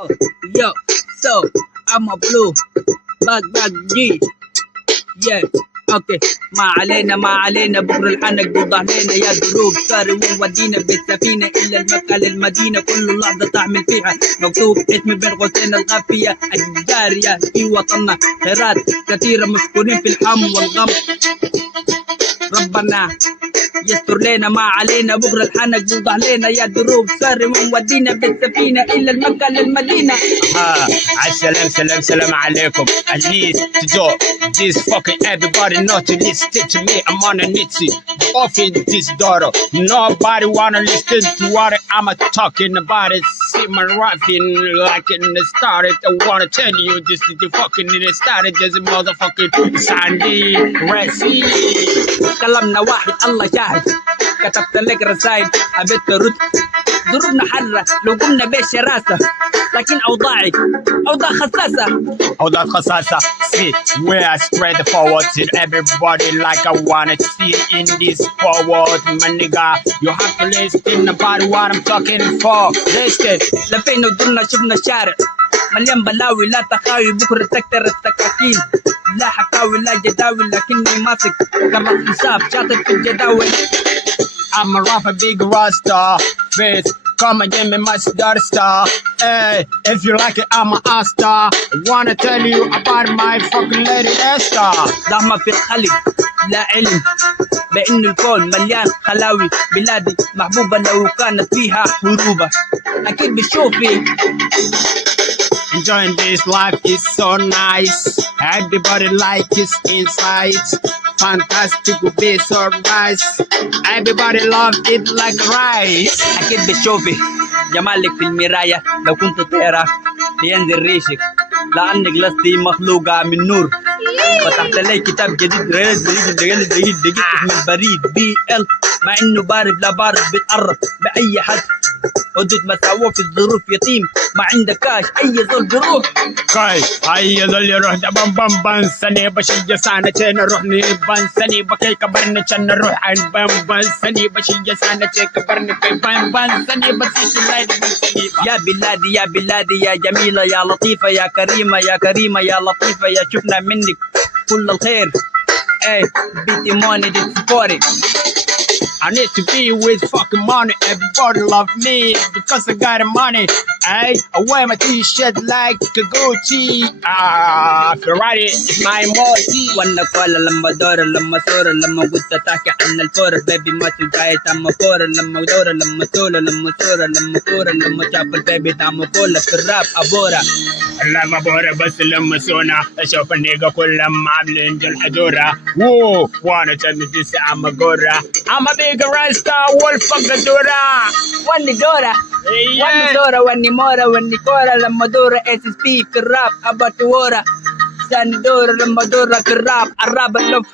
Oh, yo, so I'm a blue back G. Yeah, اوكي. ما علينا بكره الحنك بوضع لنا يا دروب صار ودينا بالسفينه الى المكه للمدينه كل لحظه تعمل فيها مكتوب اسمي بين قوسين الغافيه الجاريه في وطننا خيرات كثيره مشكورين في الهم والغم ربنا يستر لنا ما علينا بكره الحنك بوضع لنا يا دروب صار ودينا بالسفينه الى المكه للمدينه. Salam alaikum. At least to do this fucking everybody not to listen to me. I'm on a nitty off in this daughter. Nobody wanna listen to what I'm talking about. It see my rapping like in the start. I wanna tell you this is the fucking in the start. There's a motherfucking Sandy Resi. كلامنا واحد الله شاهد كتبت لك رسائل حبيت ترد ضربنا حرة لو قمنا بشراسة لكن أوضاع خساسة. See where I spread the forward to everybody like I wanna see in this forward. My nigga, you have to listen about what I'm talking for. Listen. لفينا ودرنا شفنا الشارع مليان بلاوي لا تخاوي بكرة تكتر السكاكين لا حكاوي لا جداوي لكني ماسك كرس حساب شاطر في الجداول. I'm a rapper, big rasta face. Come and give me my star. Hey, if you like it, I'm a star. Wanna tell you about my fucking lady Esther. زحمة في الخلق لا علم بأن الكون مليان خلاوي بلادي محبوبة لو كانت فيها حروبة أكيد بتشوفي. Enjoying this life is so nice. Everybody like his insights. Fantastic will be so nice. Everybody love it like rice. أكيد بتشوفي جمالك في المراية لو كنت طيرة لينزل ريشك لأنك لستي مخلوقة من نور. فتحت لي كتاب جديد دقيق اسم البريد BL مع إنه بارد لا بارد بيتقرب بأي حد حدود مساواه في الظروف يتيم ما عندك كاش أي زول بيروح. كاي أي زول يروح ده بان سني بشي سنة تين روح بان سني بكي كبرنا كنا نروح عند بان سني بشي سنة تين كبرنا في بان سني بسيط الليل يا بلادي يا جميلة يا لطيفة يا كريمة يا لطيفة يا شفنا منك كل الخير. اي بيتي موني دي سبوري. I need to be with fucking money. Everybody love me because I got money. Hey, I wear my t-shirt like a Gucci. Ferrari is my moti. وانا قال لما دور لما صور لما قلت تحكي عن الفور بيبي ما تجاي تم فور لما دور لما طول لما صور لما كورة لما شاف البيبي تم كولا في الراب أبورا. لما بورا بس لما سونا اشوف النيجا كلهم عاملين جو الحجورة. Whoa, wanna tell me this I'm a gorra. I'm a big rasta wolf Gadora. واني دورة واني مورا واني كورة لما دورة SSP في الراب أبطي ورا ثاني دورة لما دورة في الراب اللف